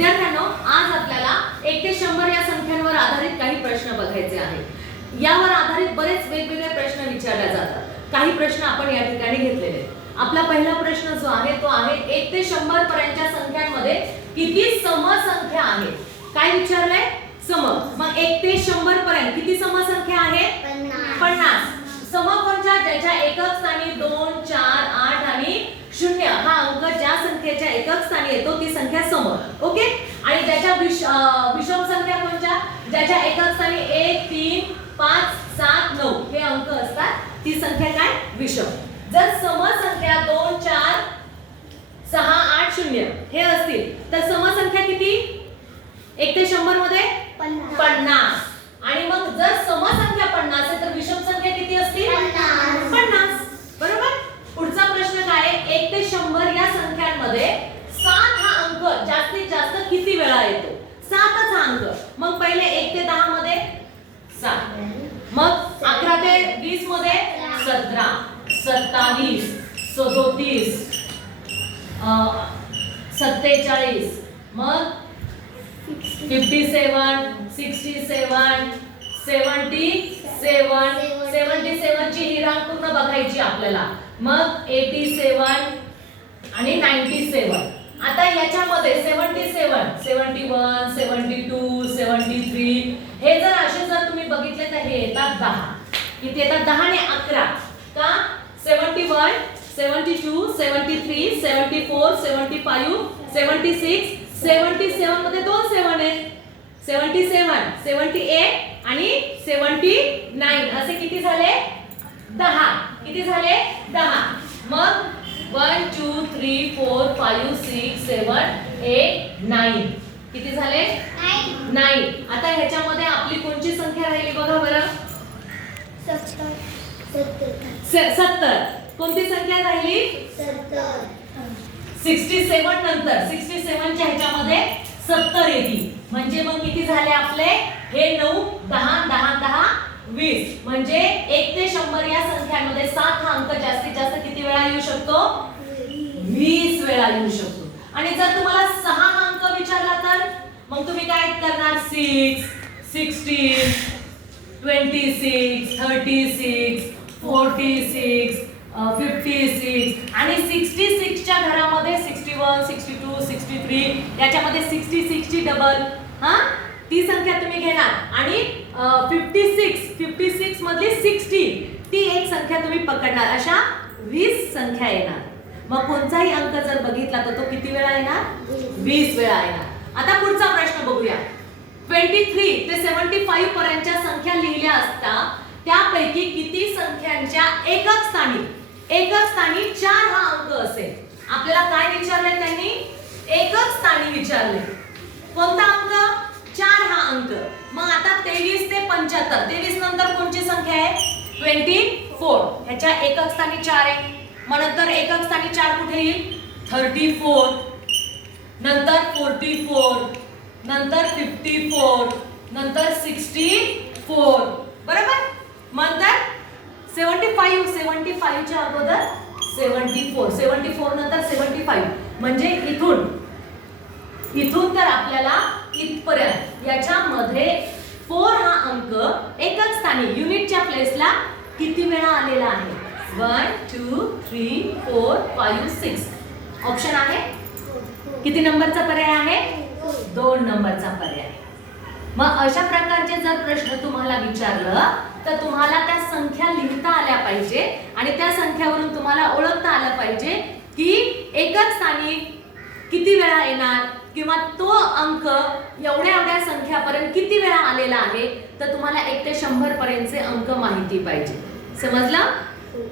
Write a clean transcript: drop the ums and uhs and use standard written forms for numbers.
विद्यार्थ्यांनो, आज आपल्याला 1 ते 100 या संख्यांवर आधारित काही प्रश्न बघायचे आहेत। यावर आधारित बरेच वेगवेगळे प्रश्न विचारले जातात। काही प्रश्न आपण या ठिकाणी घेतलेले आहेत। आपला पहिला प्रश्न जो आहे तो आहे 1 ते 100 पर्यंतच्या संख्यांमध्ये किती समसंख्या आहेत? काय विचारलंय? सम। मग 1 ते 100 पर्यंत किती समसंख्या आहेत? 50। सम कोणत्या? ज्याच्या एकक स्थानी 2, 4, 8 आणि 0 हा अंक ज्या संख्येच्या एकक स्थानी येतो ती संख्या सम। ओके। आणि ज्याच्या विषम संख्या कोणत्या? ज्याच्या एकक स्थानी 1, 3, 5, 7, 9 हे अंक असतात ती संख्या काय? विषम। जर समसंख्या 2, 4, 6, 8, 0 हे असतील तर समसंख्या किती? 1 ते 100 मध्ये 50। आणि मग जर समसंख्या 50 आहे तर विषम संख्या किती असतील? 50। बरोबर। पुढचा प्रश्न काय आहे? 1 ते 100 या संख्यांमध्ये 7 हा अंक जास्तीत जास्त किती वेळा येतो? 7च हा अंक। मग पहिले 1 ते 10 मध्ये 7, मग 11 ते 20 मध्ये 17, 27, 37, 47, मग 57, 67, 77 ची ही रांग पूर्ण बघायची आपल्याला। मग 87 आणि 97। आता याच्यामध्ये 77, 71, 72, 73 हे जर असे जर तुम्ही बघितले तर हे येतात 10। किती येतात? 10 ने 11 का? 71, 72, 73, 74, 75, 76, 77 मध्ये 2 7 आहेत। 77, 78 आणि 79 असे किती झाले? 10। किती झाले? 10। मग 1 2 3 4 5 6 7 8 9 किती झाले? 9। आता ह्याच्यामध्ये आपली कोणती संख्या राहिली बघा बरं? 70। कोणती संख्या राहिली? 67 नंतर 67 च्या ह्याच्यामध्ये 70 येते। म्हणजे मग किती झाले आपले? हे 9 10 10 10 20 म्हणजे 1 ते 100 या संख्यांमध्ये 7 हा अंक जास्तीत जास्त किती वेळा येऊ शकतो? 20 वेळा येऊ शकतो। आणि जर तुम्हाला 6 हा अंक विचारला तर मग तुम्ही काय करणार? 6, 16, 26, 36, 46, 56 आणि 66 च्या घरामध्ये 61, 62, 63 याच्यामध्ये 66 ची डबल हा ती संख्या तुम्ही घेणार आणि 56 मधली 60 ती एक संख्या तुम्ही पकडणार। अशा 20 संख्या येणार। मग कोणताही अंक जर बघितला तर तो किती वेळा येणार? 20 वेळा येणार। आता पुढचा प्रश्न बघूया। 23 ते 75 पर्यंतच्या संख्या लिहिल्या असता त्यापैकी किती संख्यांच्या एकक स्थानी 4 हा अंक असेल? आपल्याला काय विचारले त्यांनी? एकक स्थानी विचारले। कोणता अंक? 4 हा अंक। मग आता 23 ते 75, 23 नंतर कोणती संख्या आहे? 24। ह्याच्या एकक स्थानी 4 आहे। मग नंतर एकक स्थानी 4 कुठे येईल? 34, नंतर 44, नंतर 54, नंतर 64 बरोबर। नंतर 75 च्या अगोदर 74 नंतर 75 म्हणजे इथून तर आपल्याला इथपर्यंत याच्यामध्ये 4 हा अंक एकक स्थानी युनिटच्या प्लेसला किती वेळा आलेला आहे? 1 2 3 4 5 6 ऑप्शन आहे। किती नंबरचा पर्याय आहे? 2 नंबरचा पर्याय। मग अशा प्रकारचे जर प्रश्न तुम्हाला विचारलं तर तुम्हाला त्या संख्या लिहिता आल्या पाहिजे आणि त्या संख्यावरून तुम्हाला ओळखता आलं पाहिजे की एकक स्थानी किती वेळा येणार किंवा तो अंक एवढ्या संख्यापर्यंत किती वेळा आलेला आहे। तर तुम्हाला 1 ते 100 पर्यंतचे अंक माहिती पाहिजे। समजलं?